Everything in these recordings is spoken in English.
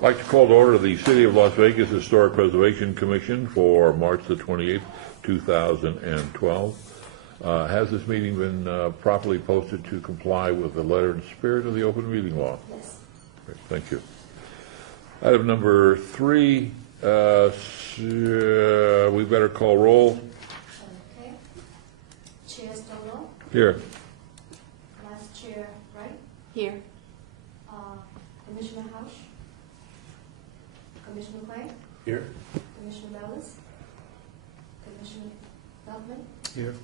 I'd like to call to order the City of Las Vegas Historic Preservation Commission for March the 28th, 2012. Has this meeting been properly posted to comply with the letter and spirit of the open meeting law? Yes. Okay, thank you. Item number 3, we better call roll. Okay. Chair Stonewall, Here. Vice Chair Wright, Here. Commissioner Housh, Commissioner Clay, Here. Commissioner Bellis, Commissioner Feldman, Here.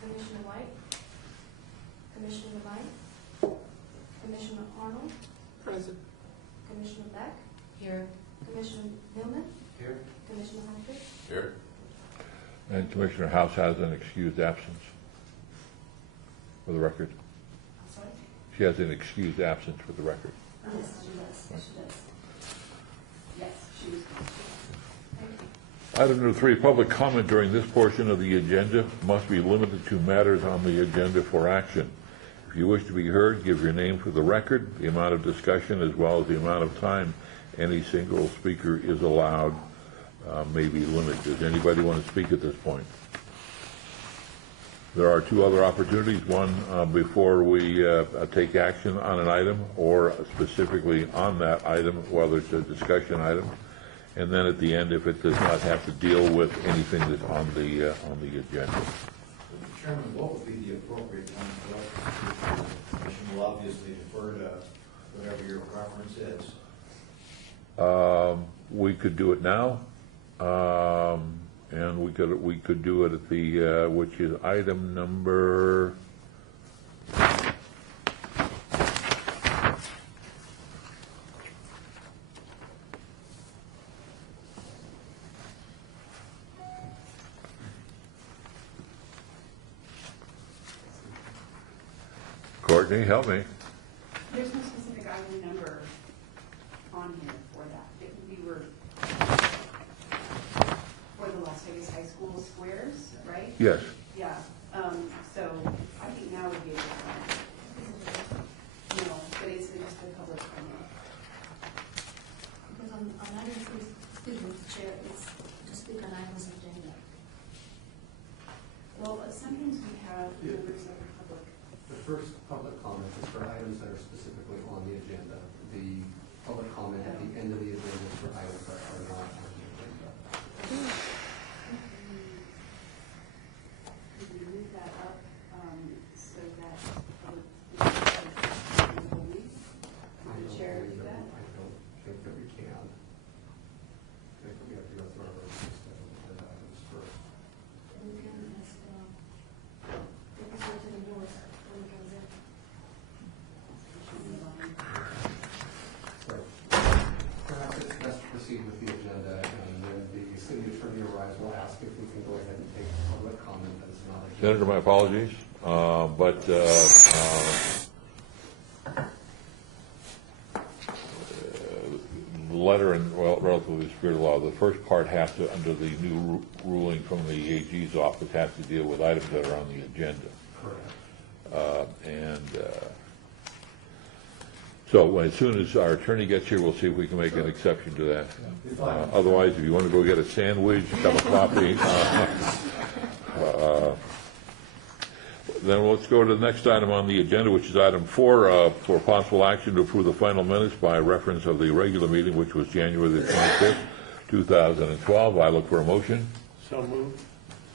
Commissioner White, Commissioner Levine, Commissioner Arnold, Present. Commissioner Beck, Here. Commissioner Newman, Here. Commissioner Humphrey. Here. And Commissioner House has an excused absence, for the record. I'm sorry? She has an excused absence for the record. Yes, she does. Yes, she does. Yes, she was. Thank you. Item number 3, public comment during this portion of the agenda must be limited to matters on the agenda for action. If you wish to be heard, give your name for the record. The amount of discussion as well as the amount of time any single speaker is allowed may be limited. Does anybody want to speak at this point? There are 2 other opportunities. One, before we take action on an item or specifically on that item, whether it's a discussion item. And then at the end, if it does not have to deal with anything that's on the agenda. Mr. Chairman, what would be the appropriate time for us to speak? The commission will obviously defer to whatever your preference is. We could do it now, and we could do it at the which is item number. Courtney, help me. There's no specific item number on here for that. We were for the Las Vegas High School squares, right? Yes. Yeah, so I think now would be a good time. No, but it's just a public comment. Because on item 3, excuse me, Mr. Chair, it's to speak on items agenda. Well, sometimes we have members of the public. The first public comment is for items that are specifically on the agenda. The public comment at the end of the agenda is for items that are not on the agenda. Could we move that up, so that the chair do that? I don't think that we can. I think that we have to go through our regular schedule agenda items first. We can ask, take us to the board when it comes in. So perhaps it's best to proceed with the agenda, and then the city attorney arrives, will ask if we can go ahead and take public comment that is not agenda. Senator, my apologies, but the letter and relatively spirit of law, the first part has to, under the new ruling from the AG's office, has to deal with items that are on the agenda. Correct. So as soon as our attorney gets here, we'll see if we can make an exception to that. Otherwise, if you want to go get a sandwich, a cup of coffee, then let's go to the next item on the agenda, which is item 4, for possible action to approve the final minutes by reference of the regular meeting, which was January the 25th, 2012. I look for a motion. So moved.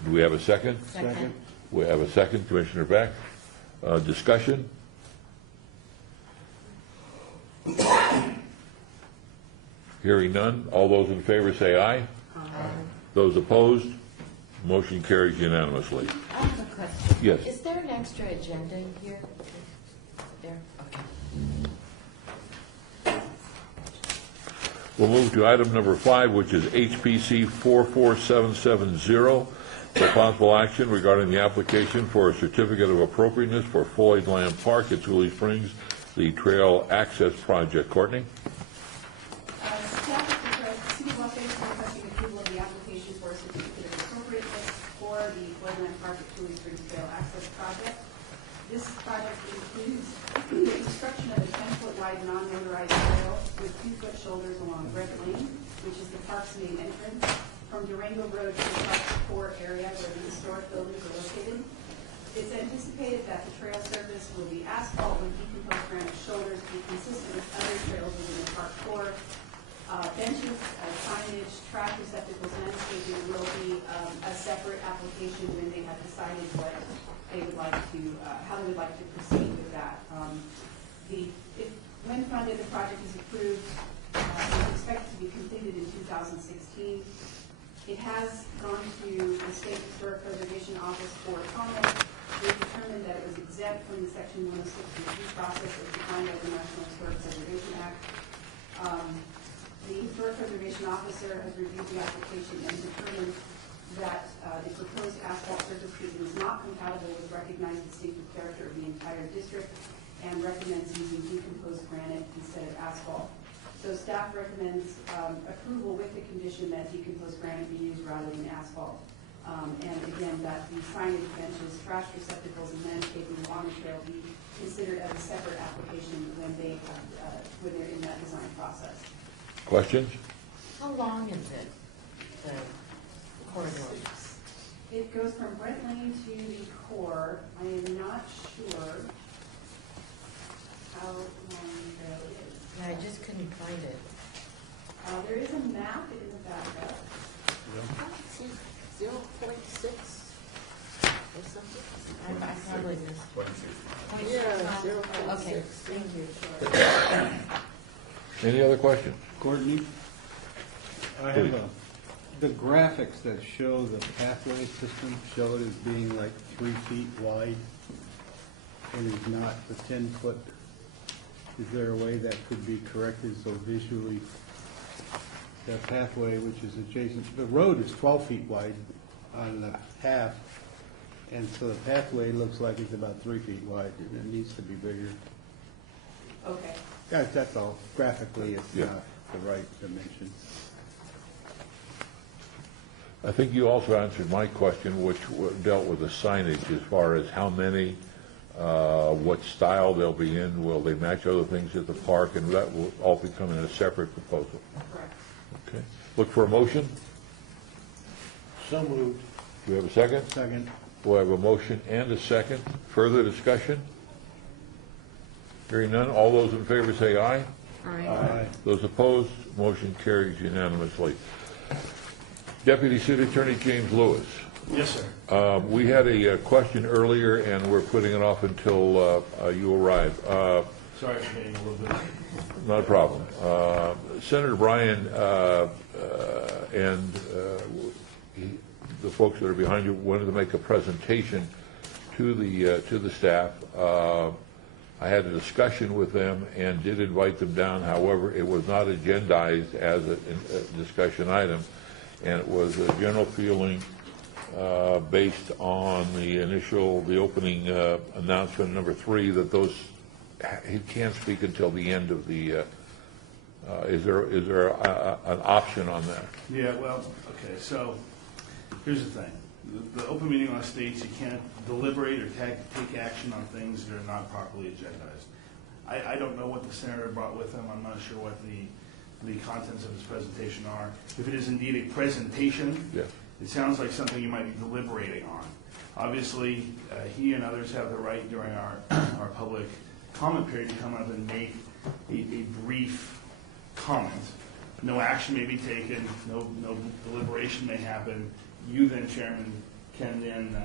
Do we have a second? Second. We have a second, Commissioner Beck. Discussion? Hearing none. All those in favor say aye. Aye. Those opposed? Motion carries unanimously. I have a question. Yes. Is there an extra agenda in here? There, okay. We'll move to item number 5, which is HPC 44770, for possible action regarding the application for a certificate of appropriateness for Floyd Lamb Park at Tule Springs, the Trail Access Project. Courtney? Staff is request, the City of Las Vegas is requesting approval of the application for a certificate of appropriateness for the Floydland Park at Tule Springs Trail Access Project. This project includes the construction of a 10-foot wide wide, non-motorized trail with 2-foot shoulders along Brett Lane, which is the park's main entrance, from Durango Road to the park's core area where the historic buildings are located. It's anticipated that the trail surface will be asphalt with decomposed granite shoulders to be consistent with other trails within the park core. Benches, signage, trash receptacles, landscaping will be a separate application when they have decided what they would like to, how they would like to proceed with that. When funded, the project is approved, is expected to be completed in 2016. It has gone to the State Historic Preservation Office for comment. They determined that it was exempt from the Section 106 review process as defined by the National Historic Preservation Act. The Historic Preservation Officer has reviewed the application and determined that the proposed asphalt surface treatment is not compatible with recognized distinctive character of the entire district and recommends using decomposed granite instead of asphalt. So staff recommends approval with the condition that decomposed granite be used rather than asphalt. And again, that the signage, benches, trash receptacles, and landscaping along the trail be considered as a separate application when they're in that design process. Questions? How long is it, the corridor? It goes from Brent Lane to the core. I am not sure how long ago it is. Yeah, I just couldn't find it. There is a map in the backup. 0.6 or something? I probably missed. Yeah, 0.6. Okay, thank you. Any other questions? Courtney? I have the graphics that show the pathway system show it as being like 3 feet wide and is not the 10-foot. Is there a way that could be corrected so visually that pathway, which is adjacent, the road is 12 feet wide on the half, and so the pathway looks like it's about 3 feet wide, and it needs to be bigger. Okay. Guys, that's all. Graphically, it's Yeah. not the right dimension. I think you also answered my question, which dealt with the signage as far as how many, what style they'll be in, will they match other things at the park, and that will all be coming in a separate proposal. Correct. Okay. Look for a motion. So moved. Do we have a second? Second. We have a motion and a second. Further discussion? Hearing none, all those in favor say aye. Aye. Those opposed, motion carries unanimously. Deputy City Attorney James Lewis. Yes, sir. We had a question earlier, and we're putting it off until you arrive. Sorry for being a little bit. Not a problem. Senator Bryan and the folks that are behind you wanted to make a presentation to the staff. I had a discussion with them and did invite them down. However, it was not agendized as a discussion item, and it was a general feeling based on the opening announcement number 3 that those he can't speak until the end of the. Is there an option on that? Yeah, well, okay, so here's the thing. The open meeting law states you can't deliberate or take action on things that are not properly agendized. I don't know what the senator brought with him. I'm not sure what the contents of his presentation are. If it is indeed a presentation, Yeah. it sounds like something you might be deliberating on. Obviously, he and others have the right during our public comment period to come up and make a brief comment. No action may be taken, no deliberation may happen. You then, Chairman, can then,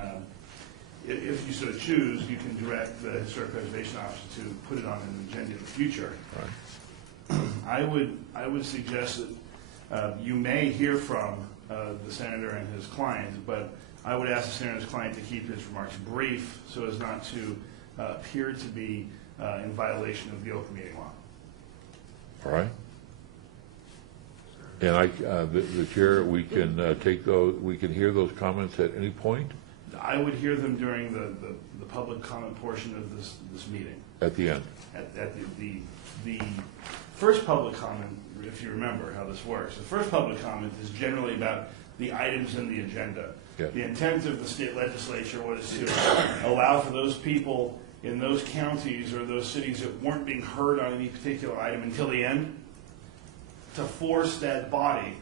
if you so choose, you can direct the Historic Preservation Officer to put it on an agenda in the future. Right. I would suggest that you may hear from the senator and his client, but I would ask the senator's client to keep his remarks brief so as not to appear to be in violation of the open meeting law. All right. And the chair, we can take those. We can hear those comments at any point. I would hear them during the public comment portion of this meeting. At the end. At the first public comment, if you remember how this works, the first public comment is generally about the items in the agenda. Yeah. The intent of the state legislature was to allow for those people in those counties or those cities that weren't being heard on any particular item until the end, to force that body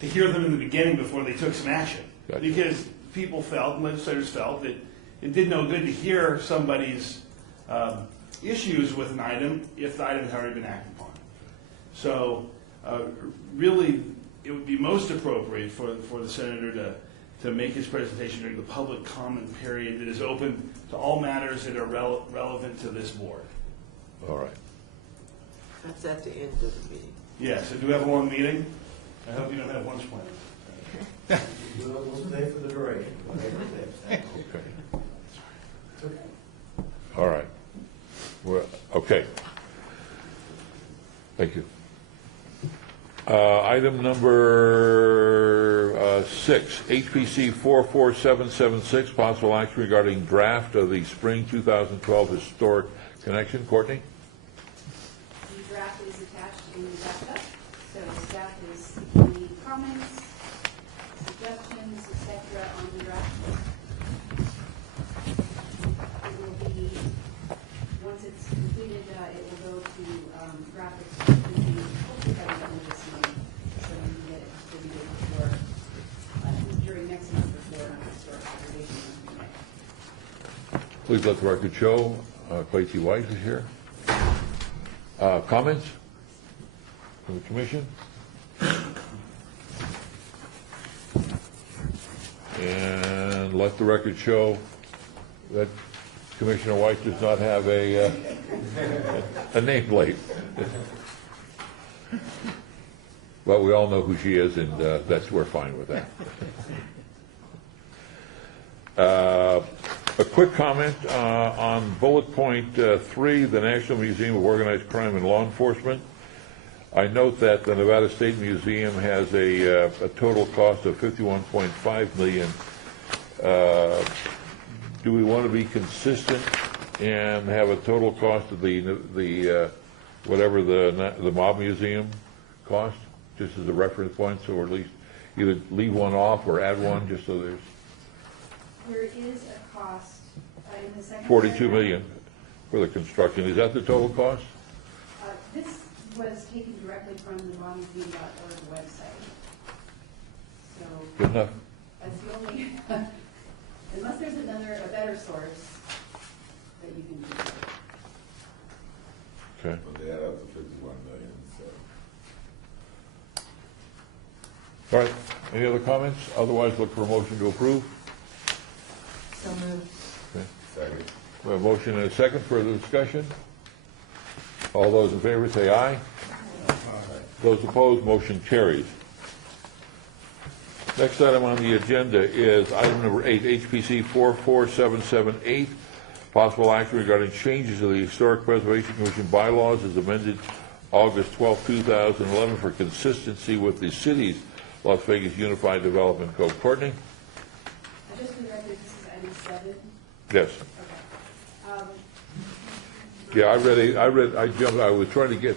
to hear them in the beginning before they took some action. Gotcha. Because people felt, legislators felt, that it did no good to hear somebody's issues with an item if the item had already been acted upon. So really, it would be most appropriate for the senator to make his presentation during the public comment period that is open to all matters that are relevant to this board. All right. That's at the end of the meeting. Yeah, so do we have a long meeting? I hope you don't have lunch plans. We'll stay for the duration, whatever it takes. Okay. All right. Well, okay. Thank you. Item number 6, HPC 44776, possible action regarding draft of the spring 2012 historic connection. Courtney? The draft is attached in the backup, so staff is seeking comments, suggestions, etc. on the draft. It will be, once it's completed, it will go to graphics, hopefully by the end of this month, so we can get it distributed before, during next month before historic preservation month in May. Please let the record show Clay T. White is here. Comments from the commission? And let the record show that Commissioner White does not have a nameplate. But we all know who she is, and we're fine with that. A quick comment on bullet point 3, the National Museum of Organized Crime and Law Enforcement. I note that the Nevada State Museum has a total cost of $51.5 million. Do we want to be consistent and have a total cost of the whatever the Mob Museum cost, just as a reference point, so or at least either leave one off or add one, just so there's There is a cost in the second. 42 million for the construction. Is that the total cost? This was taken directly from the MobMuseum.org website. So Good enough. that's the only, unless there's a better source that you can use. Okay. But they add up to 51 million, so. All right. Any other comments? Otherwise, look for a motion to approve. So moved. Okay. Second. We have a motion and a second. Further discussion? All those in favor say aye. Those opposed, motion carries. Next item on the agenda is item number 8, HPC 44778, possible action regarding changes to the Historic Preservation Commission bylaws as amended August 12, 2011 for consistency with the city's Las Vegas Unified Development Code. Courtney? Just for the record, this is item 7. Yes. Okay. Yeah, I jumped, I was trying to get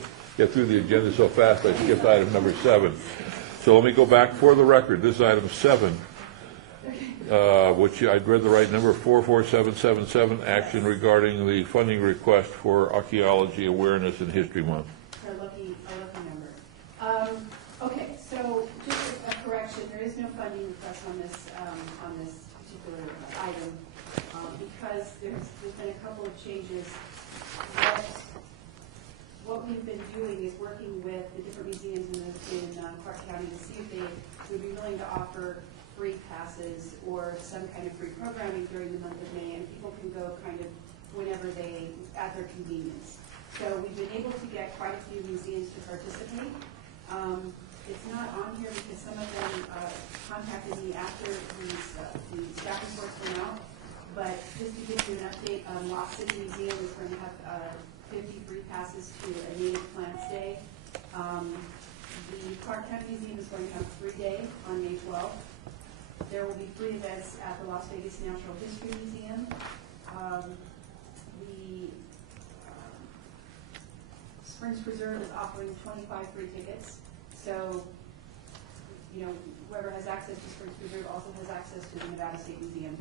through the agenda so fast, I skipped item number 7. So let me go back for the record. This is item 7, which I'd read the right number, 44777, action regarding the funding request for Archaeology Awareness and History Month. Our lucky number. Okay, so just a correction, there is no funding request on this particular item, because there's been a couple of changes. What we've been doing is working with the different museums in Clark County to see if they would be willing to offer free passes or some kind of free programming during the month of May, and people can go kind of whenever they, at their convenience. So we've been able to get quite a few museums to participate. It's not on here because some of them contacted me after the staff reports went out, but just to give you an update, Lost City Museum is going to have 50 free passes to a Native Plants Day. The Clark County Museum is going to have a free day on May 12th. There will be free events at the Las Vegas Natural History Museum. The Springs Preserve is offering 25 free tickets. So, you know, whoever has access to Springs Preserve also has access to the Nevada State Museum.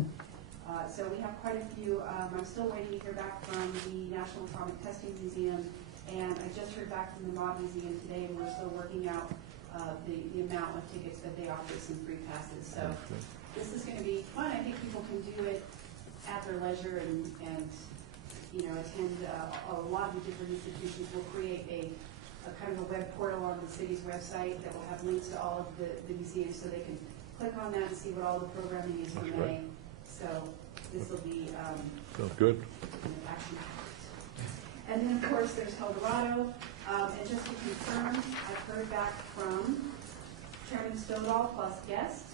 So we have quite a few. I'm still waiting to hear back from the National Atomic Testing Museum, and I just heard back from the Mob Museum today, and we're still working out the amount of tickets that they offer, some free passes. So this is going to be fun. I think people can do it at their leisure and attend a lot of the different institutions. Will create a kind of a web portal on the city's website that will have links to all of the museums, so they can click on that and see what all the programming is for That's May. right. So this will be Sounds good. action-packed. And then, of course, there's Eldorado. And just to confirm, I've heard back from Chairman Stodahl plus guest,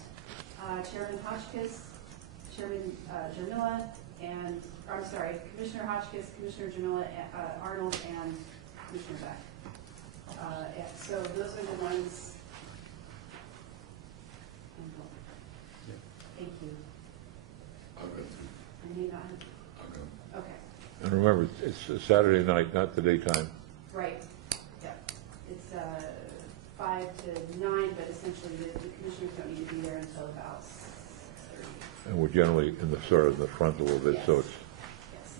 Chairman Hotchkiss, Chairman Jamila, and, I'm sorry, Commissioner Hotchkiss, Commissioner Jamila, Arnold, and Commissioner Beck. So those are the ones. Thank you. I'll go through. I may not have, I'll go. okay, And remember, it's a Saturday night, not the daytime. right, yeah. It's 5 to 9, but essentially the commissioners don't need to be there until about 6:30. And we're generally in the sort of the front a little bit, so Yes. it's, Yes.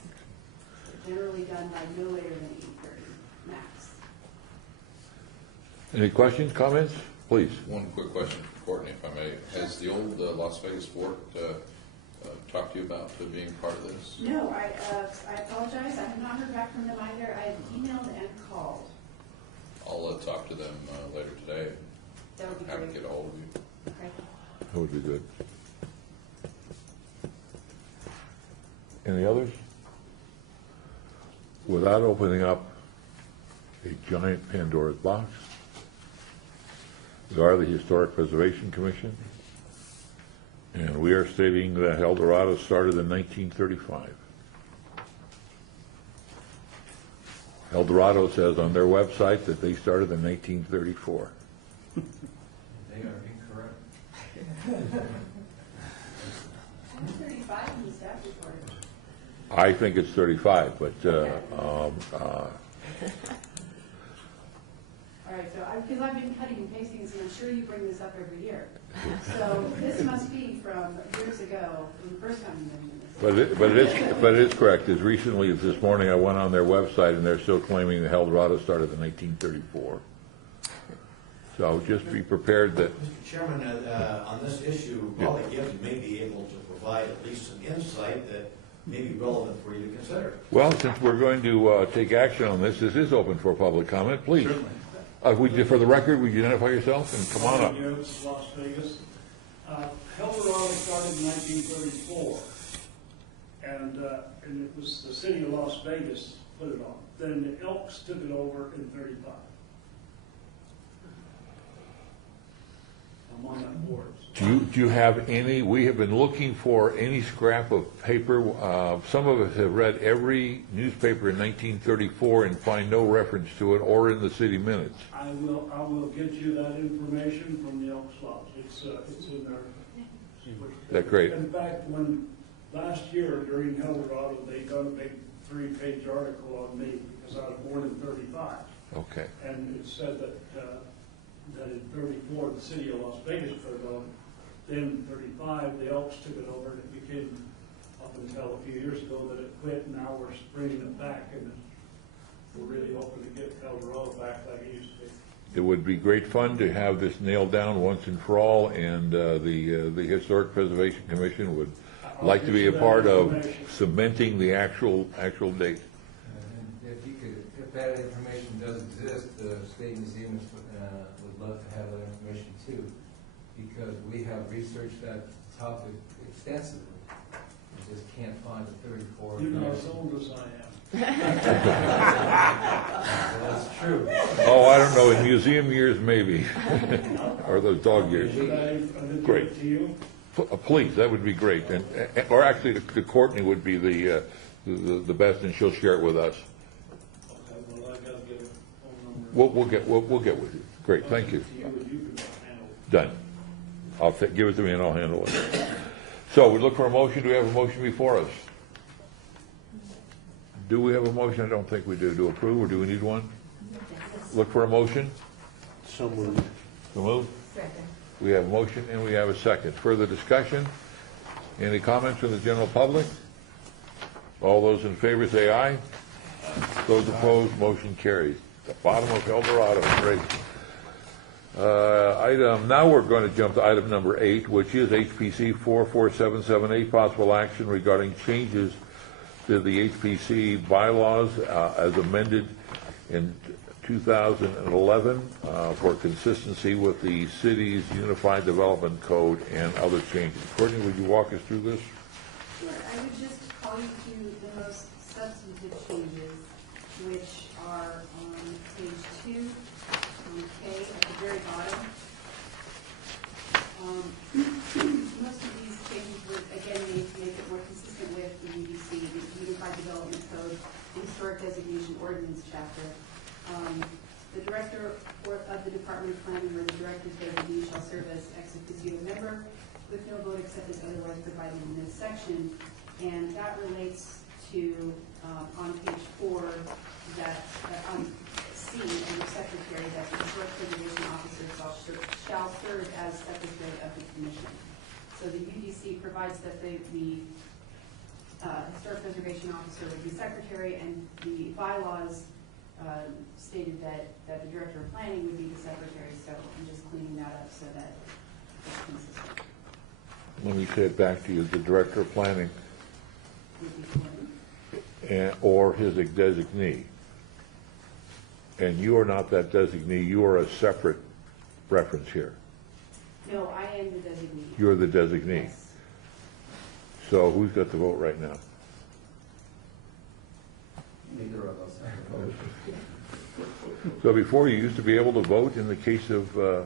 Generally done by no later than 8:30 max. any questions, comments? Please. One quick question for Courtney, if I may. Has the old Las Vegas Fort talked to you about being part of this? No, I apologize. I have not heard back from them either. I have emailed and called. I'll talk to them later today. That would be Have to great. get a hold of you. Okay. That would be good. Any others? Without opening up a giant Pandora's box, we are the Historic Preservation Commission, and we are stating that El Dorado started in 1935. El Dorado says on their website that they started in 1934. They are incorrect. I'm 35 in the staff report. I think it's 35, but All right, so because I've been cutting and pasting this, and I'm sure you bring this up every year. So this must be from years ago, from the first time you mentioned this. but it is correct. As recently as this morning, I went on their website, and they're still claiming that El Dorado started in 1934. So just be prepared that, Mr. Chairman, on this issue, Raleigh Gibbs may be able to provide at least some insight that may be relevant for you to consider. well, since we're going to take action on this is open for public comment, please. For the record, would you identify yourself and come on up? Gibbs, Las Vegas. Eldorado started in 1934, and it was the city of Las Vegas put it on. Then the Elks took it over in 35. I'm on that board. Do you have any, we have been looking for any scrap of paper. Some of us have read every newspaper in 1934 and find no reference to it or in the city minutes. I will get you that information from the Elks Lodge. It's in there. That's great. In fact, when last year during Eldorado, they done a big 3-page article on me because I was born in 35. Okay. And it said that in 34, the city of Las Vegas put it on. Then in 35, the Elks took it over, and it became, up until a few years ago, that it quit. Now we're bringing it back, and we're really hoping to get Eldorado back like it used to be. It would be great fun to have this nailed down once and for all, and the Historic Preservation Commission would like to be a part of cementing the actual date. If that information does exist, the State Museum would love to have that information too, because we have researched that topic extensively. We just can't find the 34. You're not as old as I am. That's true. Oh, I don't know, in museum years maybe, or those dog years. Should I give Great. it to you? Please, that would be great, or actually, the Courtney would be the best, and she'll share it with us. Okay, well, I gotta get a phone number. We'll get with you. Great, thank you. To you, and you can handle it. Done. Give it to me and I'll handle it. So we look for a motion. Do we have a motion before us? Do we have a motion? I don't think we do. To approve, or do we need one? Look for a motion. So moved. So moved. Second. We have a motion and we have a second. Further discussion? Any comments from the general public? All those in favor say aye. Those opposed, motion carries. The bottom of El Dorado, great. Now we're going to jump to item number 8, which is HPC 44778, possible action regarding changes to the HPC bylaws as amended in 2011 for consistency with the city's Unified Development Code and other changes. Courtney, would you walk us through this? Sure, I would just call you to the most substantive changes, which are on page 2, on K at the very bottom. Most of these changes were, again, made to make it more consistent with the UDC, the Unified Development Code, and Historic Designation Ordinance chapter. The director of the Department of Planning or the director's designee shall serve as ex officio member with no vote except as otherwise provided in this section. And that relates to, on page 4, that on C, under secretary, that the historic preservation officer shall serve as secretary of the commission. So the UDC provides that the historic preservation officer would be secretary, and the bylaws stated that the director of planning would be the secretary, so I'm just cleaning that up so that it's consistent. Let me say it back to you. The director of planning Would be or his designee. And you are not that designee. You are a separate reference here. No, I am the designee. You're the designee. Yes. So who's got the vote right now? Neither of us have a vote. So before, you used to be able to vote in the case of In the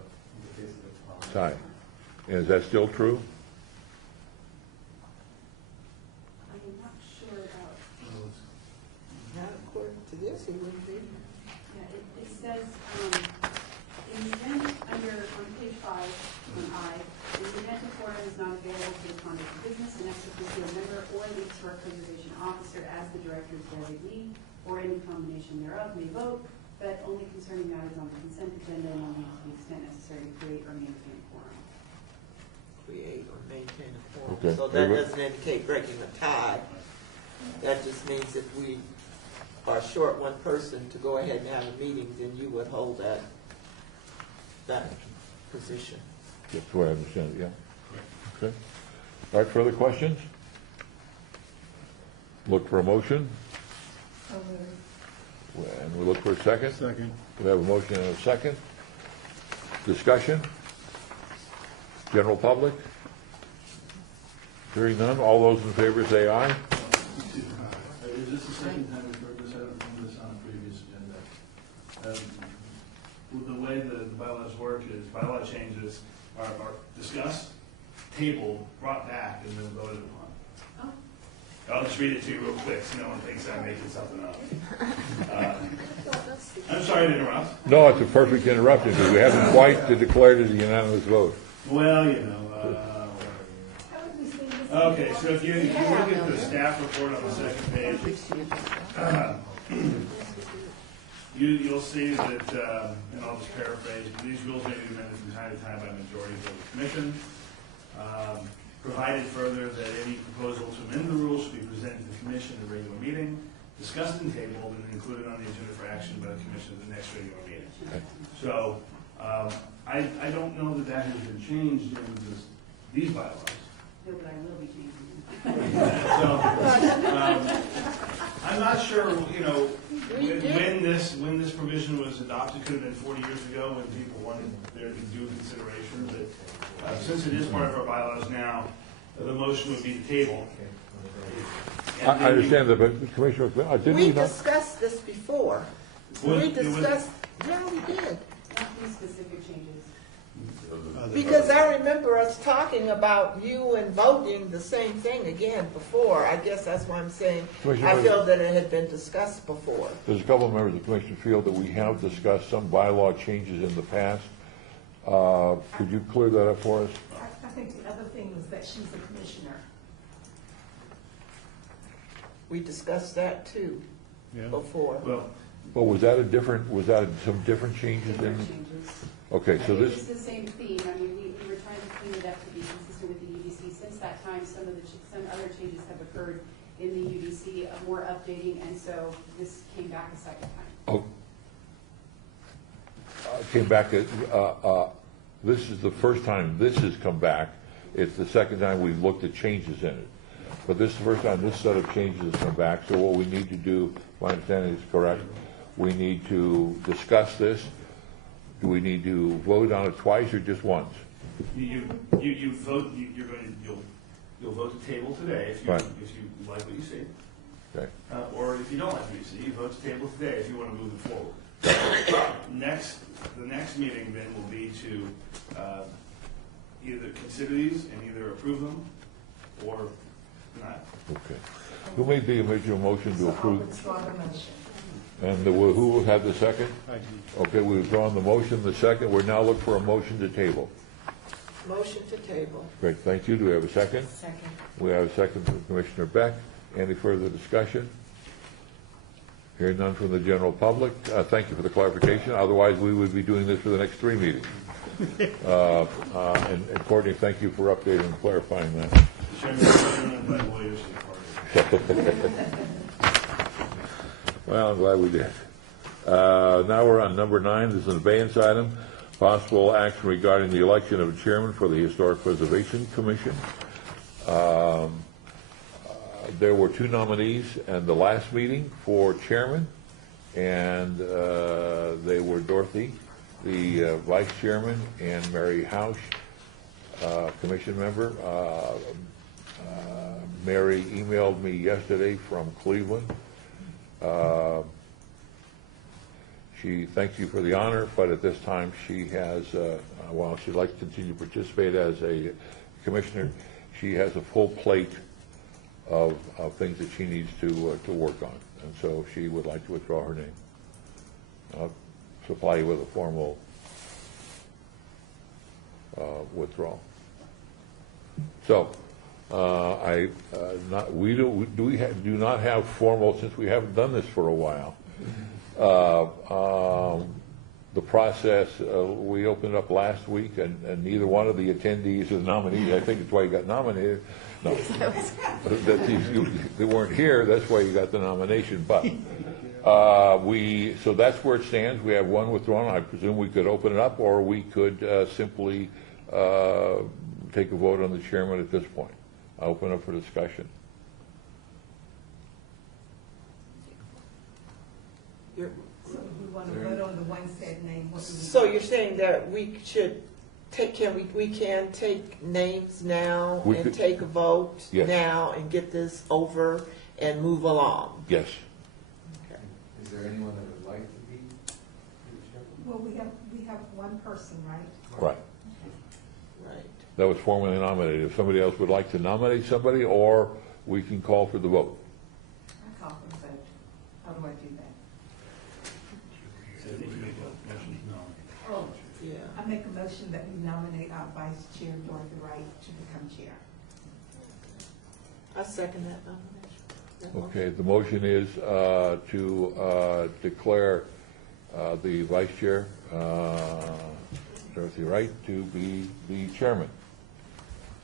case of the tie. And is that still true? I'm not sure about, Not according to this, it wouldn't be. yeah, it says, in the event on page 5, on I, in the event a quorum is not available for the conduct of business, an ex officio member or the historic preservation officer as the director's designee, or any combination thereof, may vote, but only concerning matters on the consent agenda and only to the extent necessary to create or maintain a quorum. Create or maintain a quorum. Okay. So that doesn't indicate breaking a tie. That just means if we are short one person to go ahead and have a meeting, then you would hold that position. That's the way I understand it, yeah. Okay. All right, further questions? Look for a motion. And we look for a second. Second. We have a motion and a second. Discussion? General public? Hearing none, all those in favor say aye. Is this the second time we've heard this? I don't remember this on a previous agenda. The way the bylaws work is bylaw changes are discussed, tabled, brought back, and then voted upon. I'll just read it to you real quick so no one thinks I'm making something up. I'm sorry to interrupt. No, it's a perfect interruption because we haven't quite declared it a unanimous vote. Well, you know. Okay, so if you look at the staff report on the second page, you'll see that, and I'll just paraphrase, these rules may be amended from time to time by majority of the commission. Provided further that any proposal to amend the rules should be presented to the commission at a regular meeting, discussed and tabled, and included on the agenda for action by the commission at the next regular meeting. So, I don't know that that has been changed in these bylaws. No, but I will be changing So, I'm not sure, when this provision was adopted, could have been 40 years ago when people wanted there to do consideration, but since it is part of our bylaws now, the motion would be to table. I understand that, but Commissioner, didn't We we not? discussed this before. Well, We it was- discussed, yeah, we did. Not these specific changes. Because I remember us talking about you and voting the same thing again before. I guess that's why I'm saying, I feel that it had been discussed before. There's a couple of members of the commission feel that we have discussed some bylaw changes in the past. Could you clear that up for us? I think the other thing is that she's a commissioner. We discussed that too Yeah. before. Well, Well, was that some different changes in? Different changes. Okay, so It's this, the same theme. I mean, we were trying to clean it up to be consistent with the UDC. Since that time, time, some other changes have occurred in the UDC, more updating, and so this came back a second time. Oh. Came back, this is the first time this has come back. It's the second time we've looked at changes in it. But this is the first time this set of changes has come back, so what we need to do, if my understanding is correct, we need to discuss this. Do we need to vote on it twice or just once? You vote, you'll vote to table today if you Right. like what you see. Okay. Or if you don't like what you see, you vote to table today if you want to move it forward. The next meeting then will be to either consider these and either approve them or not. Okay. Who made the original motion to So I'll approve? withdraw the motion. And who had the second? I do. Okay, we've withdrawn the motion, the second. We're now looking for a motion to table. Motion to table. Great, thank you. Do we have a second? Second. We have a second from Commissioner Beck. Any further discussion? Hearing none from the general public. Thank you for the clarification. Otherwise, we would be doing this for the next 3 meetings. And Courtney, thank you for updating and clarifying that. Chairman, by lawyers to the party. Well, I'm glad we did. Now we're on number 9. This is an abeyance item. Possible action regarding the election of a chairman for the Historic Preservation Commission. There were 2 nominees in the last meeting for chairman, and they were Dorothy, the vice chairman, and Mary Hausch, commission member. Mary emailed me yesterday from Cleveland. She thanks you for the honor, but at this time she has, while she'd like to continue to participate as a commissioner, she has a full plate of things that she needs to work on. And so she would like to withdraw her name. I'll supply you with a formal withdrawal. So, we do not have formal, since we haven't done this for a while. The process, we opened up last week, and neither one of the attendees is nominees. I think that's why you got nominated. No, they weren't here, that's why you got the nomination. But so that's where it stands. We have one withdrawn. I presume we could open it up, or we could simply take a vote on the chairman at this point. I'll open up for discussion. So we want to vote on the one said name. What do we So want? you're saying that we should take, we can take names now We and could- take a vote Yes. now and get this over and move along? Yes. Okay. Is there anyone that would like to be chairman? Well, we have one person, right? Right. Right. That was formally nominated. If somebody else would like to nominate somebody, or we can call for the vote. I call for the vote. How do I do that? So I think you make a motion to nominate. Oh, Yeah. I make a motion that we nominate our vice chair, Dorothy Wright, to become chair. I second that nomination. Okay, the motion is to declare the vice chair, Dorothy Wright, to be the chairman,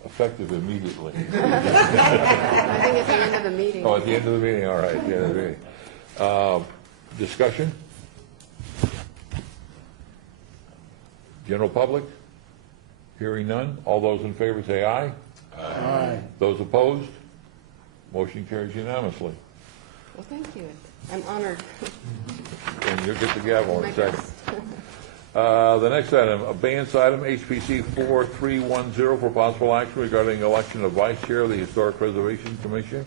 effective immediately. I think at the end of the meeting. Oh, at the end of the meeting, all right, at the end of the meeting. Discussion? General public? Hearing none. All those in favor say aye. Aye. Those opposed? Motion carries unanimously. Well, thank you. I'm honored. And you'll get the gavel in My a second. best. The next item, abeyance item, HPC 4310, for possible action regarding election of vice chair of the Historic Preservation Commission.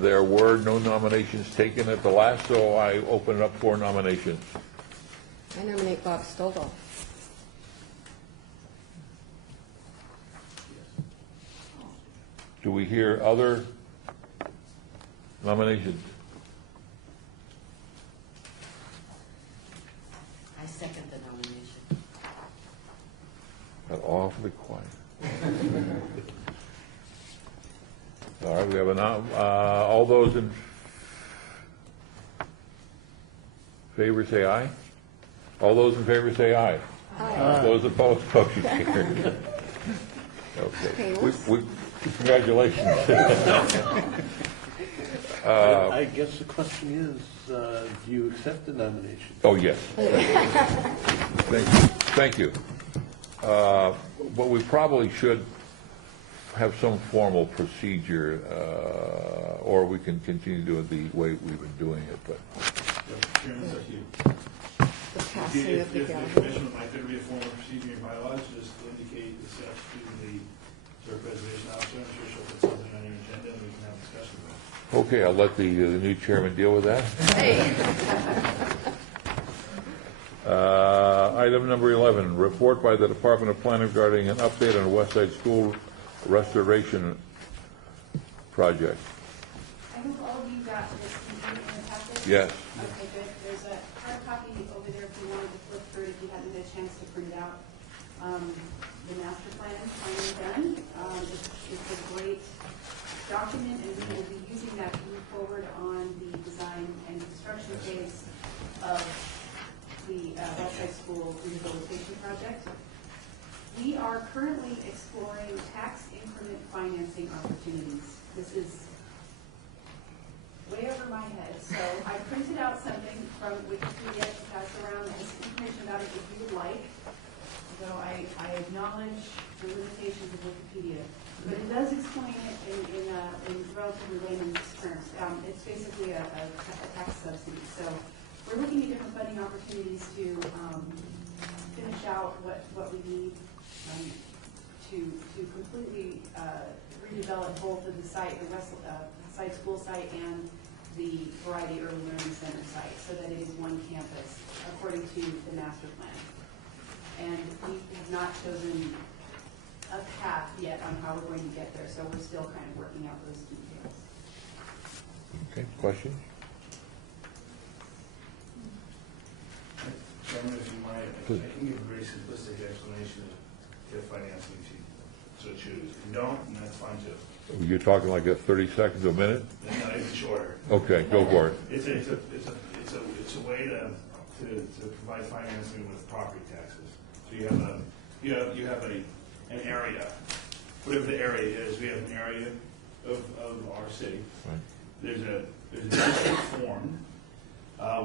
There were no nominations taken at the last, so I open it up for nominations. I nominate Bob Stovall. Do we hear other nominations? I second the nomination. Got awfully quiet. All right, we have all those in favor say aye. All those in favor say aye. Aye. Those opposed, motion carried. Okay. Okay, We- let's- we- Congratulations. I guess the question is, do you accept the nomination? Oh, yes. Thank you. But we probably should have some formal procedure, or we can continue doing the way we've been doing it, but. Chairman, it's up to you. The passing If of the the gavel. commission would like there to be a formal procedure in bylaws, just indicate the steps to the Historic Preservation Officer, and sure she'll put something on your agenda, and we can have a discussion about it. Okay, I'll let the new chairman deal with that. Item number 11, report by the Department of Planning regarding an update on West Side School restoration project. I hope all of you got this in the packet. Yes. Okay, good. There's a hard copy over there if you wanted to flip through it, if you hadn't had a chance to print it out. The master plan is finally done. It's a great document, and we will be using that to move forward on the design and construction phase of the West Side School rehabilitation project. We are currently exploring tax increment financing opportunities. This is way over my head, so I printed out something from Wikipedia to pass around, and some information about it if you would like. So I acknowledge the limitations of Wikipedia, but it does explain it in relatively layman's terms. It's basically a tax subsidy. So we're looking at different funding opportunities to finish out what we need to completely redevelop both of the site, the West Side School site and the Variety Early Learning Center site, so that it is one campus according to the master plan. And we have not chosen a path yet on how we're going to get there, so we're still kind of working out those details. Okay, questions? Chairman, if you might, I can give a very simplistic explanation of financing if you so choose. If you don't, then that's fine too. You're talking like a 30 seconds a minute? No, it's shorter. Okay, go for it. It's a way to provide financing with property taxes. So you have an area, whatever the area is. We have an area of our city. Right. There's a district formed.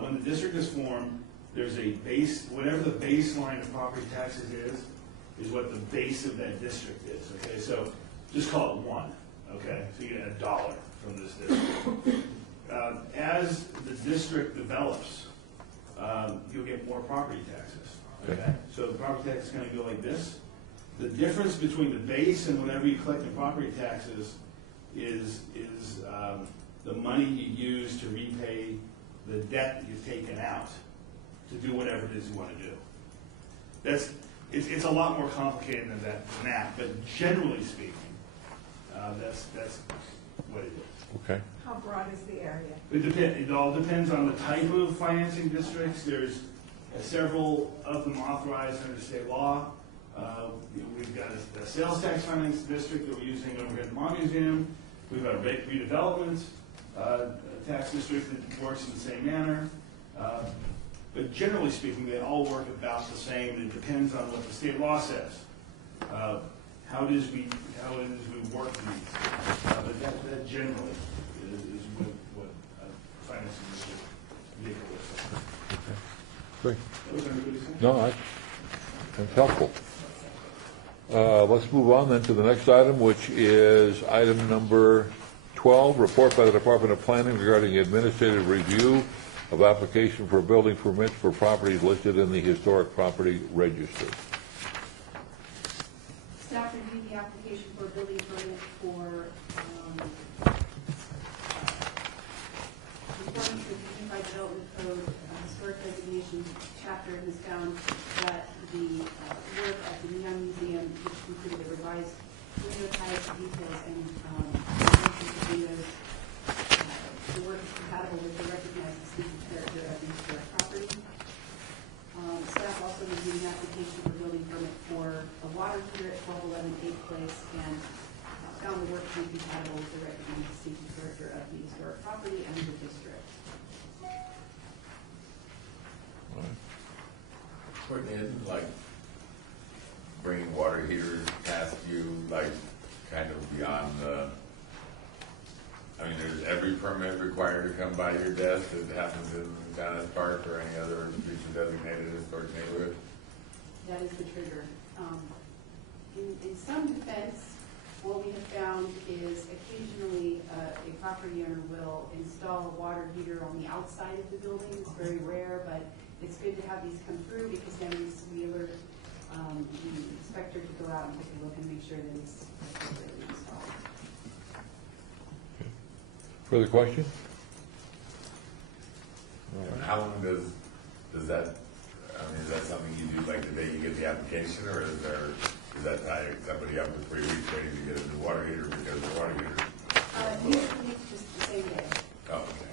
When the district is formed, there's a base. Whatever the baseline of property taxes is what the base of that district is. Okay, so just call it 1. Okay, so you get $1 from this district. As the district develops, you'll get more property taxes. Okay, so the property tax is going to go like this. The difference between the base and whatever you collect in property taxes is the money you use to repay the debt that you've taken out to do whatever it is you want to do. It's a lot more complicated than that, but generally speaking, that's what it is. Okay. How broad is the area? It all depends on the type of financing districts. There's several of them authorized under state law. We've got a sales tax finance district that we're using over here at the Mon Museum. We've got a redevelopment tax district that works in the same manner. But generally speaking, they all work about the same. It depends on what the state law says. How it is we work these. But that generally is what financing district vehicle is. Great. Was there anybody saying? No, that's helpful. Let's move on then to the next item, which is item number 12, report by the Department of Planning regarding administrative review of application for building permits for properties listed in the Historic Property Register. Staff reviewed the application for a building permit for conformance with the Unified Development Code Historic Designation chapter, and has found that the work at the Neon Museum, which included a revised window type, details, and dimensions of windows, the work is compatible with the recognized distinctive character of the historic property. Staff also reviewed an application for building permit for a water heater at 1211 8th Place, and found the work to be compatible with the recognized distinctive character of the historic property and the district. Courtney, isn't like bringing water heaters past you, like kind of beyond the, I mean, is every permit required to come by your desk that happens in Dennis Park or any other region designated historic neighborhood? That is the trigger. In some defense, what we have found is occasionally a property owner will install a water heater on the outside of the building. It's very rare, but it's good to have these come through because then we alert the inspector to go out and take a look and make sure that it's appropriately installed. Further question? And how long does that, I mean, is that something you do like the day you get the application, or is that tie somebody up for 3 weeks waiting to get a new water heater because the water heater? Usually it's just the same day. Oh, okay.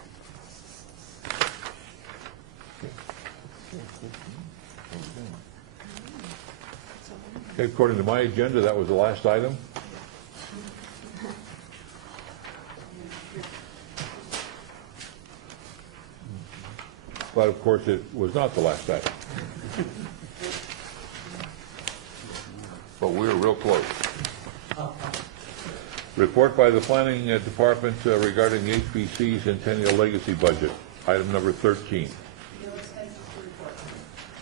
Okay, according to my agenda, that was the last item. But of course, it was not the last item. But we were real close. Report by the Planning Department regarding the HBC Centennial Legacy Budget, item number 13. No expenses to report.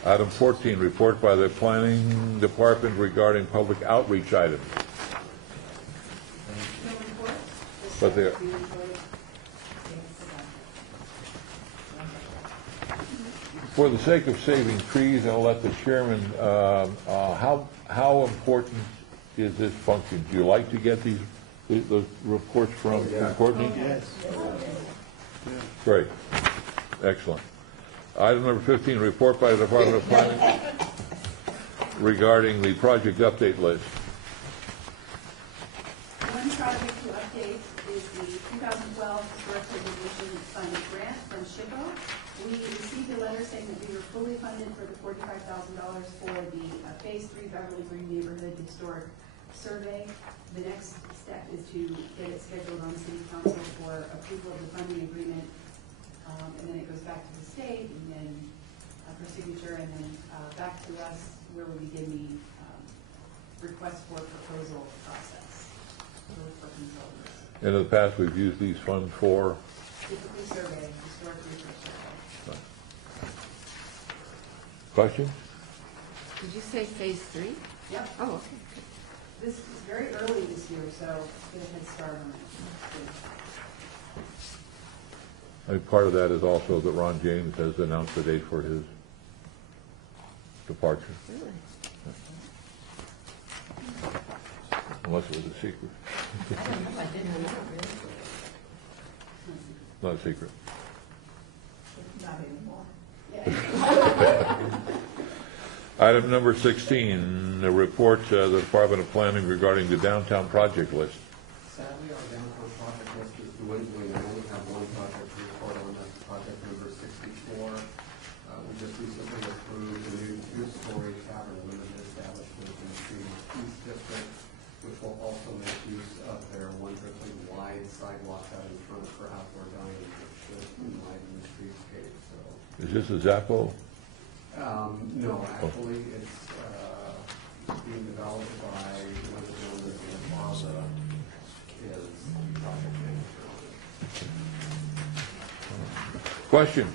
Item 14, report by the Planning Department regarding public outreach items. No report. But there- For the sake of saving trees, I'll let the chairman, how important is this function? Do you like to get those reports from Courtney? Yes. Great. Excellent. Item number 15, report by the Department of Planning regarding the project update list. One project to update is the 2012 Historic Preservation Fund grant from SHPO. We received a letter saying that we were fully funded for the $45,000 for the Phase 3 Beverly Green Neighborhood Historic Survey. The next step is to get it scheduled on City Council for approval of the funding agreement, and then it goes back to the state, and then for signature, and then back to us, where we begin the request for proposal process. For consultants. In the past, we've used these funds for? Typically survey, historic research survey. Questions? Did you say phase 3? Yep. Oh, okay. This is very early this year, so get a head start on it. I think part of that is also that Ron James has announced the date for his departure. Really? Unless it was a secret. I didn't know, really. Not a secret. Not anymore. Item number 16, the report, the Department of Planning regarding the downtown project list. Sadly, our downtown project list is dwindling. I only have one project to report on, that's project number 64. We just recently approved a new two-story tavern limited establishment in the Fremont East District, which will also make use of their wonderfully wide sidewalks out in front for outdoor dining, which should enliven the streetscape. So, Is this a Zappo? no, actually, it's being developed by one of the owners in the plaza, is project manager. Questions?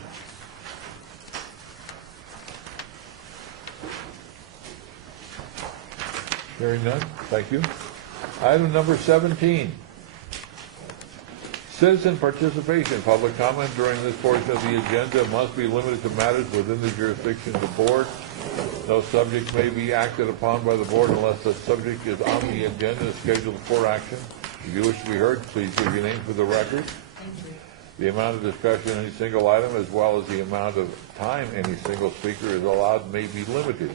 Hearing none, thank you. Item number 17. Citizen participation. Public comment during this portion of the agenda must be limited to matters within the jurisdiction of the board. No subject may be acted upon by the board unless the subject is on the agenda scheduled for action. If you wish to be heard, please give your name for the record. The amount of discussion on any single item, as well as the amount of time any single speaker is allowed, may be limited.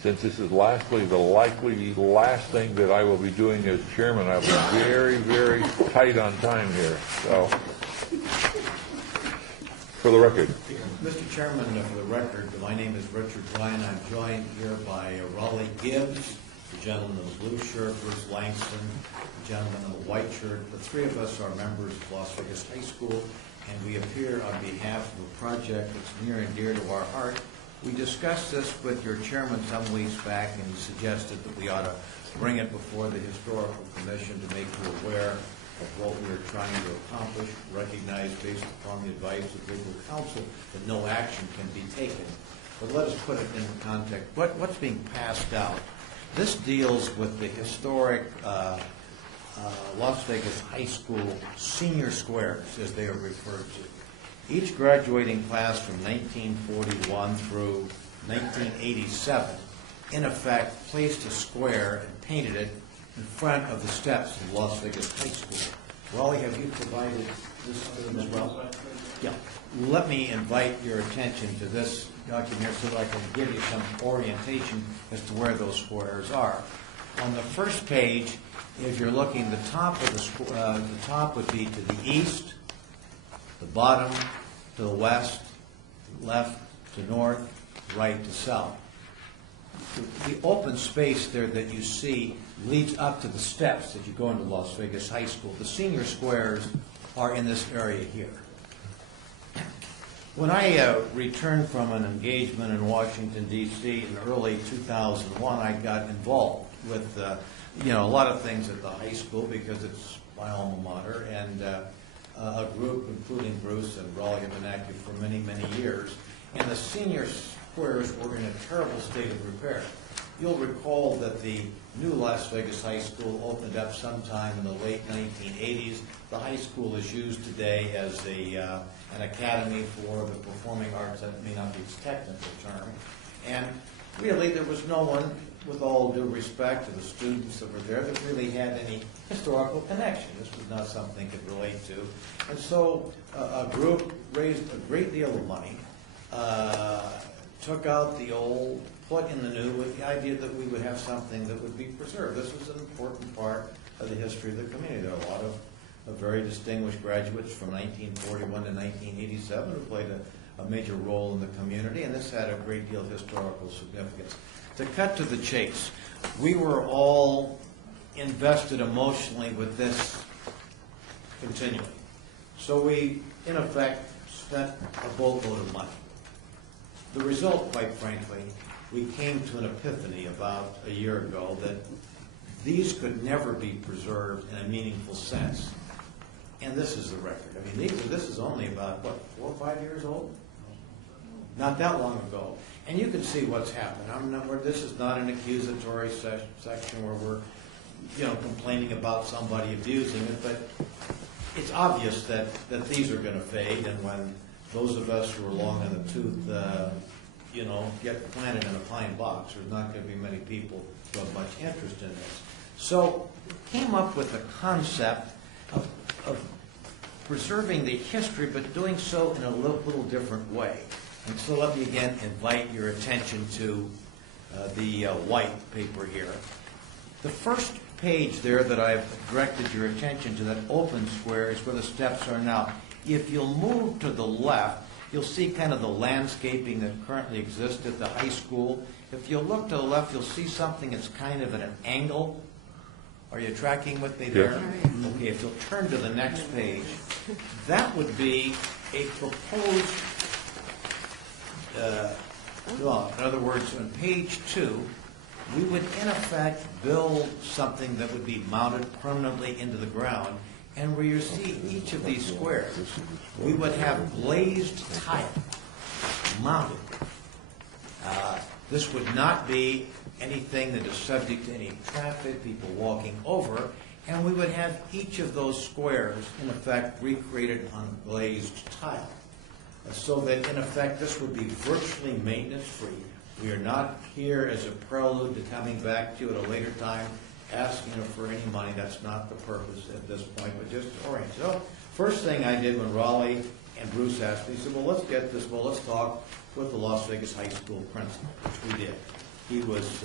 Since this is lastly the likely last thing that I will be doing as chairman, I'll be very, very tight on time here. So, for the record. Mr. Chairman, for the record, my name is Richard Ryan. I'm joined here by Raleigh Gibbs, the gentleman in the blue shirt, Bruce Langston, the gentleman in the white shirt. The three of us are members of Las Vegas High School, and we appear on behalf of a project that's near and dear to our heart, We discussed this with your chairman some weeks back, and he suggested that we ought to bring it before the Historical Commission to make you aware of what we are trying to accomplish, recognize based upon the advice of legal counsel that no action can be taken. But let us put it in context. What's being passed out? This deals with the historic Las Vegas High School senior squares, as they are referred to. Each graduating class from 1941 through 1987, in effect, placed a square and painted it in front of the steps of Las Vegas High School. Raleigh, have you provided this as well? Yeah. Let me invite your attention to this document here so that I can give you some orientation as to where those squares are. On the first page, if you're looking, the top of the top would be to the east, the bottom to the west, left to north, right to south. The open space there that you see leads up to the steps as you go into Las Vegas High School. The senior squares are in this area here. When I returned from an engagement in Washington, D.C. in early 2001, I got involved with a lot of things at the high school because it's my alma mater, and a group, including Bruce and Raleigh, have been active for many, many years. And the senior squares were in a terrible state of repair. You'll recall that the new Las Vegas High School opened up sometime in the late 1980s. The high school is used today as an academy for the performing arts. That may not be its technical term. And really, there was no one, with all due respect to the students that were there, that really had any historical connection. This was not something they could relate to. And so a group raised a great deal of money, took out the old, put in the new, with the idea that we would have something that would be preserved. This was an important part of the history of the community. There are a lot of very distinguished graduates from 1941 to 1987 who played a major role in the community, and this had a great deal of historical significance. To cut to the chase, we were all invested emotionally with this continuing. So we, in effect, spent a boatload of money. The result, quite frankly, we came to an epiphany about a year ago that these could never be preserved in a meaningful sense. And this is the record. I mean, this is only about, 4 or 5 years old? Not that long ago. And you can see what's happened. This is not an accusatory section where we're, complaining about somebody abusing it, but it's obvious that these are going to fade, and when those of us who are long in the tooth, get planted in a pine box, there's not going to be many people who have much interest in this. So came up with the concept of preserving the history, but doing so in a little different way. And so let me again invite your attention to the white paper here. The first page there that I've directed your attention to, that open square, is where the steps are now. If you'll move to the left, you'll see kind of the landscaping that currently exists at the high school. If you look to the left, you'll see something that's kind of at an angle. Are you tracking with me there? Yes. Okay, if you'll turn to the next page, that would be a proposed, in other words, on page 2, we would in effect build something that would be mounted permanently into the ground, and where you see each of these squares, we would have glazed tile mounted. This would not be anything that is subject to any traffic, people walking over, and we would have each of those squares, in effect, recreated on glazed tile. So that, in effect, this would be virtually maintenance-free. We are not here as a prelude to coming back to you at a later time, asking for any money. That's not the purpose at this point, but just to orient. So, first thing I did when Raleigh and Bruce asked me, he said, let's get this, let's talk with the Las Vegas High School principal, which we did. He was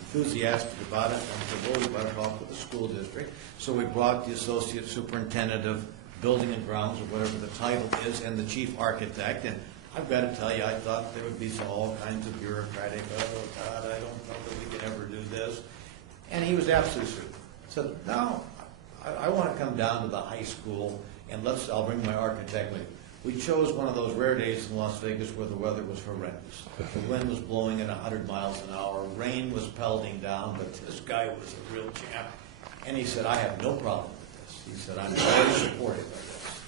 enthusiastic about it, and said, we better talk with the school district. So we brought the associate superintendent of building and grounds, or whatever the title is, and the chief architect, and I've got to tell you, I thought there would be all kinds of bureaucratic, oh God, I don't know that we can ever do this. And he was absolutely true. Said, no, I want to come down to the high school, and I'll bring my architect with me. We chose one of those rare days in Las Vegas where the weather was horrendous. The wind was blowing at 100 miles an hour, rain was pelting down, but this guy was a real champ. And he said, I have no problem with this. He said, I'm very supportive of this.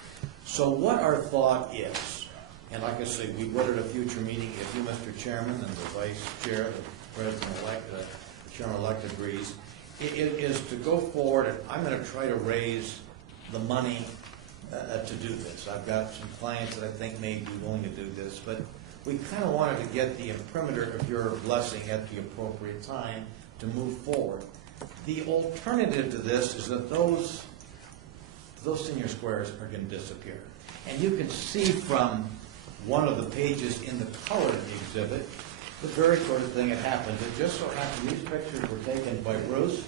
So what our thought is, and like I say, we would at a future meeting, if you, Mr. Chairman, and the Vice Chair, the President-elect, the Chairman-elect agrees, it is to go forward, and I'm going to try to raise the money to do this. I've got some clients that I think may be willing to do this, but we kind of wanted to get the imprimatur of your blessing at the appropriate time to move forward. The alternative to this is that those senior squares are going to disappear. And you can see from one of the pages in the colored exhibit the very sort of thing that happened. It just so happened these pictures were taken by Bruce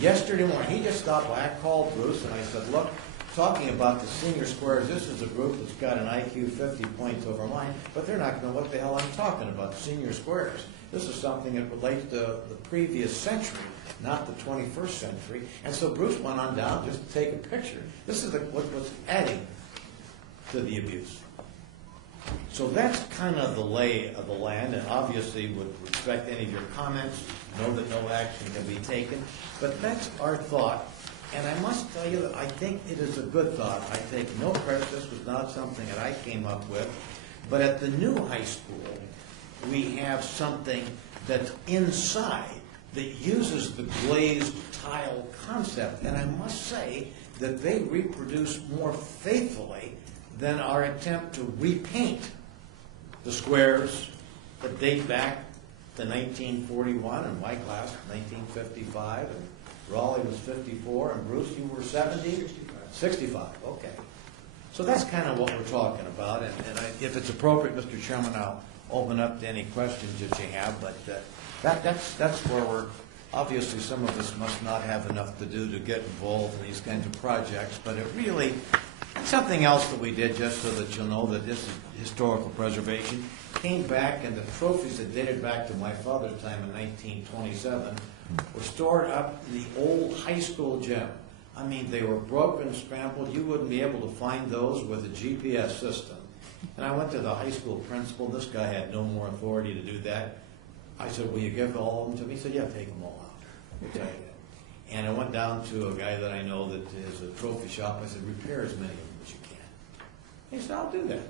yesterday morning. He just stopped by. I called Bruce and I said, look, talking about the senior squares, this is a group that's got an IQ 50 points over mine, but they're not going to know what the hell I'm talking about, senior squares. This is something that relates to the previous century, not the 21st century. And so Bruce went on down just to take a picture. This is what's adding to the abuse. So that's kind of the lay of the land, and obviously would respect any of your comments, know that no action can be taken, but that's our thought. And I must tell you that I think it is a good thought. I take no credit. This was not something that I came up with. But at the new high school, we have something that's inside that uses the glazed tile concept. And I must say that they reproduce more faithfully than our attempt to repaint the squares that date back to 1941, and my class, 1955, and Raleigh was 54, and Bruce, you were 70? 65, okay. So that's kind of what we're talking about, and if it's appropriate, Mr. Chairman, I'll open up to any questions that you have, but that's where we're, obviously some of us must not have enough to do to get involved in these kinds of projects, but it really, something else that we did, just so that you'll know that this is historical preservation, came back, and the trophies that dated back to my father's time in 1927 were stored up in the old high school gym. I mean, they were broken, scrambled. You wouldn't be able to find those with a GPS system. And I went to the high school principal. This guy had no more authority to do that. I said, will you give all of them to me? He said, yeah, take them all out. We'll take it. And I went down to a guy that I know that has a trophy shop. I said, repair as many of them as you can. He said, I'll do that.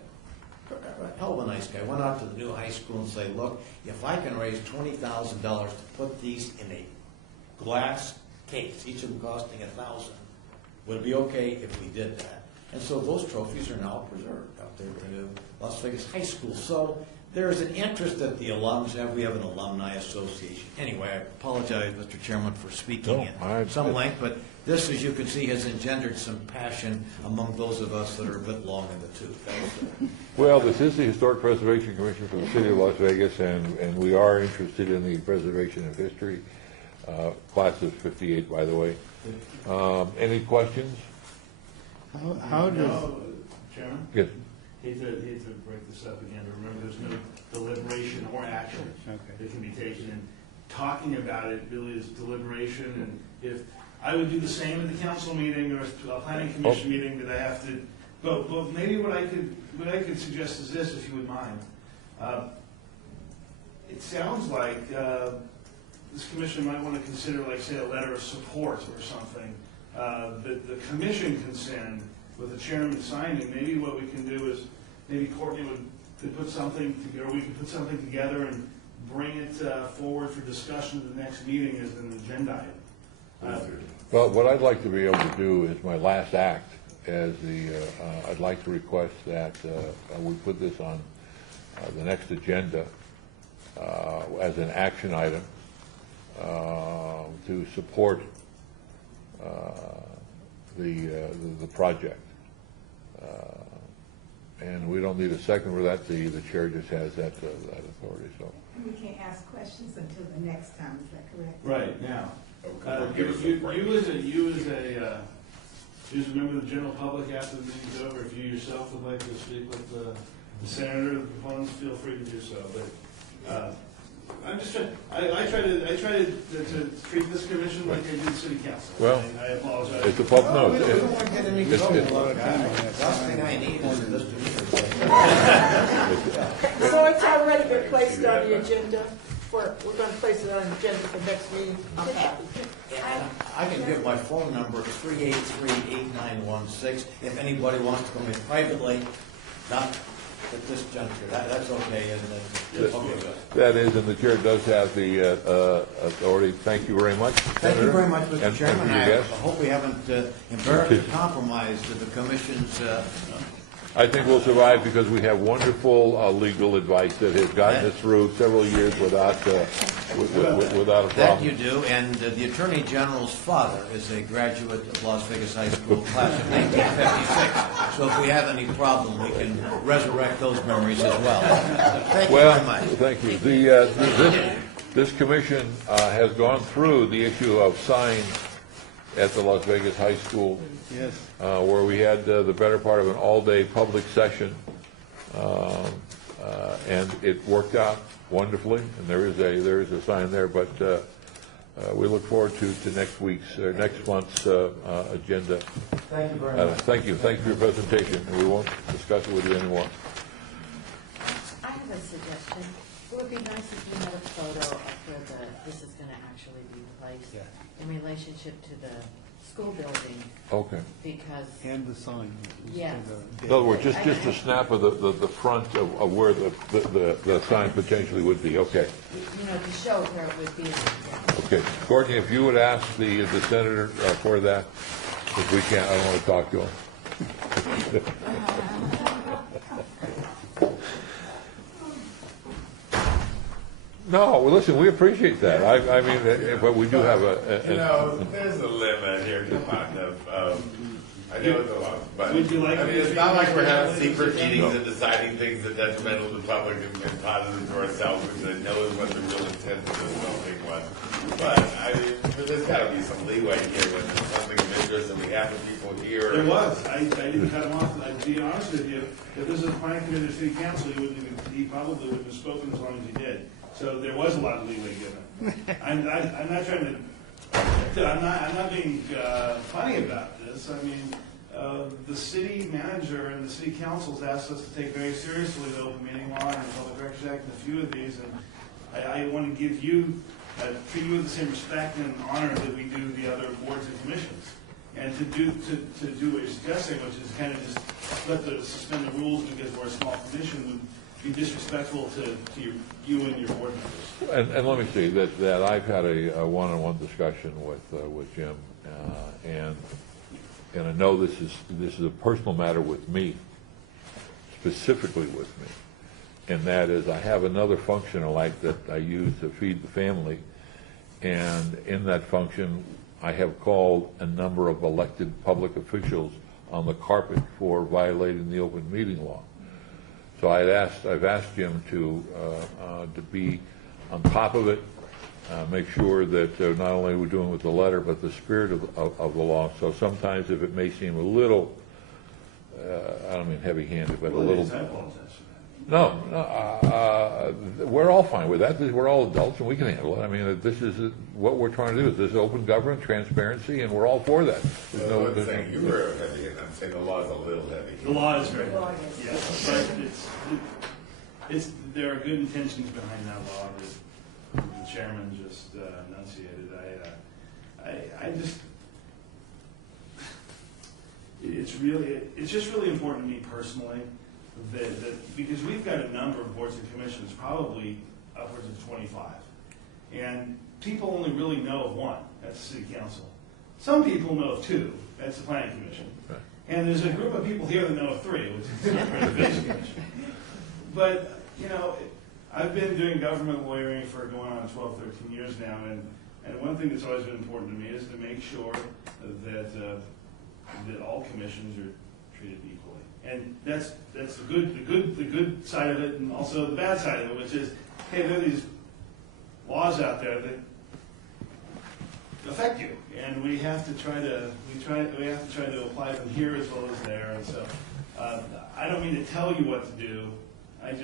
Hell of a nice guy. Went out to the new high school and say, look, if I can raise $20,000 to put these in a glass case, each of them costing $1,000, would it be okay if we did that? And so those trophies are now preserved out there in the new Las Vegas High School. So there's an interest that the alums have. We have an alumni association. Anyway, I apologize, Mr. Chairman, for speaking at some length, but this, as you can see, has engendered some passion among those of us that are a bit long in the tooth. Well, this is the Historic Preservation Commission for the City of Las Vegas, and we are interested in the preservation of history. Class of 58, by the way. Any questions? How does... Chairman? Yes. Hate to break this up again, but remember there's no deliberation or action that can be taken. And talking about it really is deliberation. And if I would do the same at the council meeting or a planning commission meeting, that I have to. But maybe what I could suggest is this, if you would mind. It sounds like this commission might want to consider, like, say, a letter of support or something that the commission can send with the chairman signing. Maybe what we can do is, maybe Courtney could put something together, or we could put something together and bring it forward for discussion at the next meeting as an agenda item. Well, what I'd like to be able to do is my last act as the, I'd like to request that we put this on the next agenda as an action item to support the project. And we don't need a second for that. The chair just has that authority. So We can't ask questions until the next time. Is that correct? Right now, you as a member of the general public after the meeting's over, if you yourself would like to speak with the senator, the proponents, feel free to do so. But I'm just trying, I try to treat this commission like I do the city council. Well, I apologize. it's a public, no, We don't want to get any trouble. it's- Last thing I need is a misdemeanor. So it's already been placed on the agenda we're gonna place it on the agenda for next meeting. I'm happy. I can give my phone number, 383-8916, if anybody wants to come in privately, not at this juncture, that's okay, and then, okay, good. That is, and the chair does have the authority. Thank you very much, Thank you Senator. very much, Mr. And Chairman. for your I guests. hope we haven't embarrassed or compromised the commission's, I think we'll survive because we have wonderful legal advice that has gotten us through several years without without a that you problem. do, and the Attorney General's father is a graduate of Las Vegas High School, class of 1956. So if we have any problem, we can resurrect those memories as well. Thank you very much. Thank you. This commission has gone through the issue of signs at the Las Vegas High School. Yes. Where we had the better part of an all-day public session, and it worked out wonderfully. And there is a sign there, but we look forward to next month's agenda. Thank you very much. Thank you for your presentation, and we won't discuss it with you anymore. I have a suggestion. It would be nice if you had a photo of where this is going to actually be placed in relationship to the school building. Okay. Because, And the sign. yes. In other words, just a snap of the front of where the sign potentially would be. Okay. You know, to show where it would be. Okay. Courtney, if you would ask the senator for that, if we can't, I don't want to talk to him. No, well, listen, we appreciate that. I mean, but we do have there's a limit here, come on, I know it's a lot, but, Would you like I mean, to it's see not like we're Mr. having Allen's secret agenda? meetings and deciding things that detrimental to the public and positive to ourselves, which I know is what the real intent of this whole thing was. But, I mean, there's gotta be some leeway here when there's something of interest and we have the people here. There was. I didn't cut him off. I'd be honest with you, if this is a planning committee or city council, he probably wouldn't have spoken as long as he did. So there was a lot of leeway given. I'm not trying to, I'm not being funny about this. I mean, the city manager and the city council's asked us to take very seriously the open meeting law and the Public Records Act and a few of these, and I want to give you, treat you with the same respect and honor that we do the other boards and commissions. And to do what you're suggesting, which is kind of just suspend the rules because we're a small commission, would be disrespectful to you and your board members. And let me say that I've had a one-on-one discussion with Jim, and I know this is a personal matter with me, specifically with me, and that is I have another function that I use to feed the family, and in that function I have called a number of elected public officials on the carpet for violating the open meeting law. So I've asked Jim to be on top of it, make sure that not only we're doing with the letter, but the spirit of the law. So sometimes if it may seem a little, I don't mean heavy-handed, but a little. I apologize for that. No, we're all fine with that. We're all adults and we can handle it. I mean, this is what we're trying to do. This is open government, transparency, and we're all for that. I'm not saying you were heavy, I'm saying the law is a little heavy. The law is very, yes, but there are good intentions behind that law that the chairman just enunciated. I just, it's just really important to me personally that because we've got a number of boards and commissions, probably upwards of 25, and people only really know of one. That's the city council. Some people know of two. That's the planning commission. Right. And there's a group of people here that know of three, which is the preservation commission. But, you know, I've been doing government lawyering for going on 12, 13 years now, and one thing that's always been important to me is to make sure that all commissions are treated equally. And that's the good side of it, and also the bad side of it, which is, hey, there are these laws out there that affect you, and we have to try to apply them here as well as there. And so I don't mean to tell you what to do. I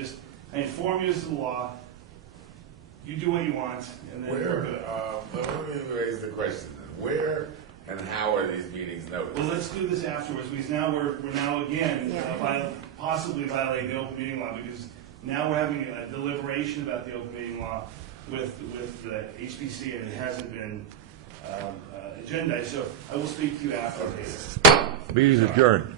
inform you as to the law. You do what you want, and then we're Where, good. let me raise the question, where and how are these meetings noticed? Well, let's do this afterwards, because now we're now again, Yeah. possibly violating the open meeting law, because now we're having a deliberation about the open meeting law with the HPC, and it hasn't been agendized, so I will speak to you after. Meeting is adjourned.